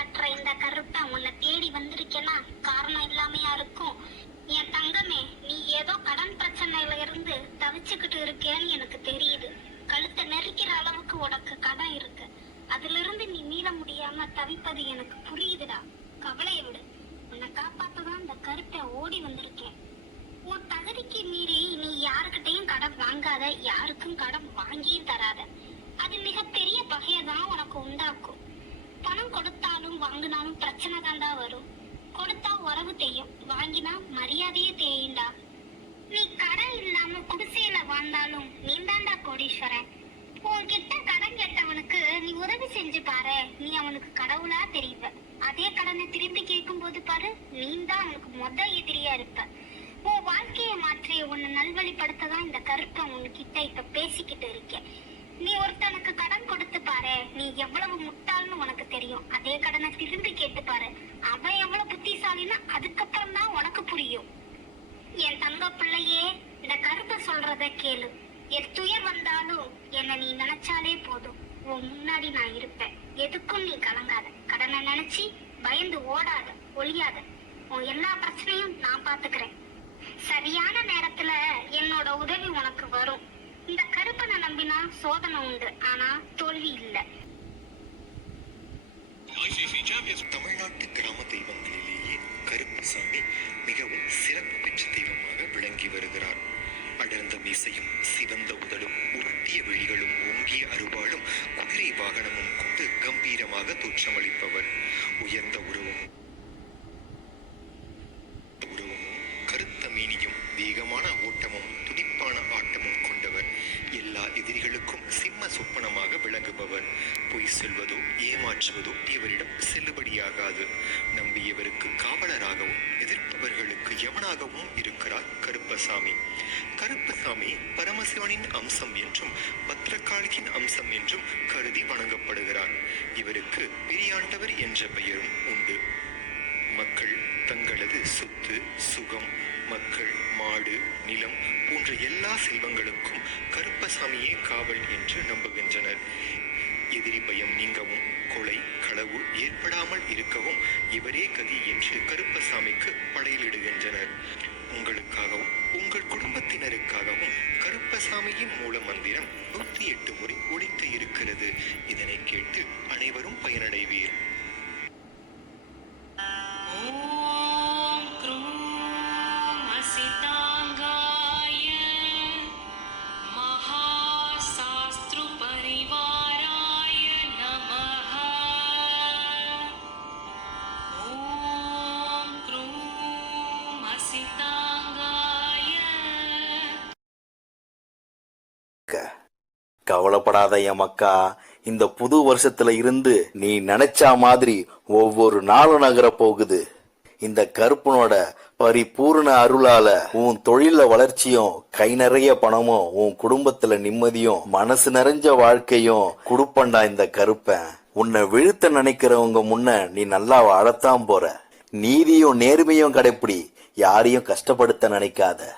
காட்டுற இந்த கருப்பை உன்னை தேடி வந்திருக்கேன்னா காரணம் இல்லாமையா இருக்கும்? என் தங்கமே, நீ ஏதோ கடன் பிரச்சனையில இருந்து தவிச்சுக்கிட்டு இருக்கேன்னு எனக்கு தெரியுது. கழுத்தை நெரிக்கிற அளவுக்கு உனக்கு கடன் இருக்கு. அதுல இருந்து நீ மீள முடியாம தவிப்பது எனக்கு புரியுதுடா. கவலையை விடு. உன்னை காப்பாத்ததான் இந்த கருப்பை ஓடி வந்திருக்கேன். உன் தகுதிக்கு மீறி நீ யாருக்கிட்டையும் கடன் வாங்காத, யாருக்கும் கடன் வாங்கியும் தராத. அது மிகப்பெரிய பகையதான் உனக்கு உண்டாக்கும். பணம் கொடுத்தாலும் வாங்கினாலும் பிரச்சனை தாண்டா வரும். கொடுத்தா உறவு தேயும், வாங்கினா மரியாதையே தேயுண்டா. நீ கடன் இல்லாம குடிசையில வாழ்ந்தாலும் நீ தாண்டா கோடீஸ்வரன். உன்கிட்ட கடன் கேட்டவனுக்கு நீ உதவி செஞ்சு பாரு, நீ அவனுக்கு கடவுளா தெரிவ. அதே கடனை திரும்பி கேட்கும் போது பாரு, நீ தான் அவனுக்கு எதிரியா இருப்ப. உன் வாழ்க்கையை மாற்றி உன்னை நல்வழிப்படுத்ததான் இந்த கருப்பை உன்கிட்ட இப்ப பேசிக்கிட்டு இருக்கேன். நீ ஒருத்தனுக்கு கடன் கொடுத்து பாரு, நீ எவ்வளவு முட்டாள்னு உனக்கு தெரியும். அதே கடனை திரும்பி கேட்டு பாரு, அவன் எவ்வளவு புத்திசாலின்னா அதுக்கப்புறம் தான் உனக்கு புரியும். என் தங்க பிள்ளையே, இந்த கருப்பை சொல்றத கேளு. என் துயர் வந்தாலும் என்ன நீ நினைச்சாலே போதும், உன் முன்னாடி நான் இருப்பேன். எதுக்கும் நீ கலங்காத. கடனை நினைச்சு பயந்து ஓடாத, ஒளியாத. உன் எல்லா பிரச்சனையும் நான் பாத்துக்கிறேன். சரியான நேரத்துல என்னோட உதவி உனக்கு வரும். இந்த கருப்பனை நம்பினா சோதனை உண்டு, ஆனா தோல்வி இல்ல. தமிழ்நாட்டு கிராம தெய்வங்களிலேயே கருப்பசாமி மிகவும் சிறப்பு பெற்ற தெய்வமாக விளங்கி வருகிறார். அடர்ந்த மீசையும் சிவந்த உடலும் உருட்டிய விழிகளும் ஓங்கிய அருவாளும் குதிரை வாகனமும் கொண்டு கம்பீரமாக தோற்றமளிப்பவர். உயர்ந்த உருவமும் கருத்த மீனியும் வேகமான ஓட்டமும் துடிப்பான ஆட்டமும் கொண்டவர். எல்லா எதிரிகளுக்கும் சிம்ம சொப்பனமாக விளங்குபவர். பொய் சொல்வதோ ஏமாற்றுவதோ இவரிடம் செல்லுபடியாகாது. நம்பியவருக்கு காவலராகவும் எதிர்ப்பவர்களுக்கு எவனாகவும் இருக்கிறார் கருப்பசாமி. கருப்பசாமி பரமசிவனின் அம்சம் என்றும் பத்ரகாளியின் அம்சம் என்றும் கருதி வணங்கப்படுகிறார். இவருக்கு பெரியாண்டவர் என்ற பெயரும் உண்டு. மக்கள் தங்களது சொத்து சுகம், மக்கள், மாடு, நிலம் போன்ற எல்லா செல்வங்களுக்கும் கருப்பசாமியே காவல் என்று நம்புகின்றனர். எதிரி பயம் நீங்கவும், கொலை களவு ஏற்படாமல் இருக்கவும் இவரே கதி என்று கருப்பசாமிக்கு படையிலிடுகின்றனர். உங்களுக்காகவும் உங்கள் குடும்பத்தினருக்காகவும் கருப்பசாமியின் மூல மந்திரம் 108 முறை ஒலித்து இருக்கிறது. இதனை கேட்டு அனைவரும் பயனடைவீர். கவலைப்படாத என் மக்கா, இந்த புது வருஷத்துல இருந்து நீ நினைச்ச மாதிரி ஒவ்வொரு நாளும் நகர போகுது. இந்த கருப்பனோட பரிபூர்ண அருளால உன் தொழில வளர்ச்சியும், கை நிறைய பணமும், உன் குடும்பத்துல நிம்மதியும், மனசு நிறைஞ்ச வாழ்க்கையும் குடுப்பண்டா இந்த கருப்பன். உன்னை வீழ்த்த நினைக்கிறவங்க முன்ன நீ நல்லா வாழத்தான் போற. நீதியும் நேர்மையும் கடைப்பிடி, யாரையும் கஷ்டப்படுத்த நினைக்காத.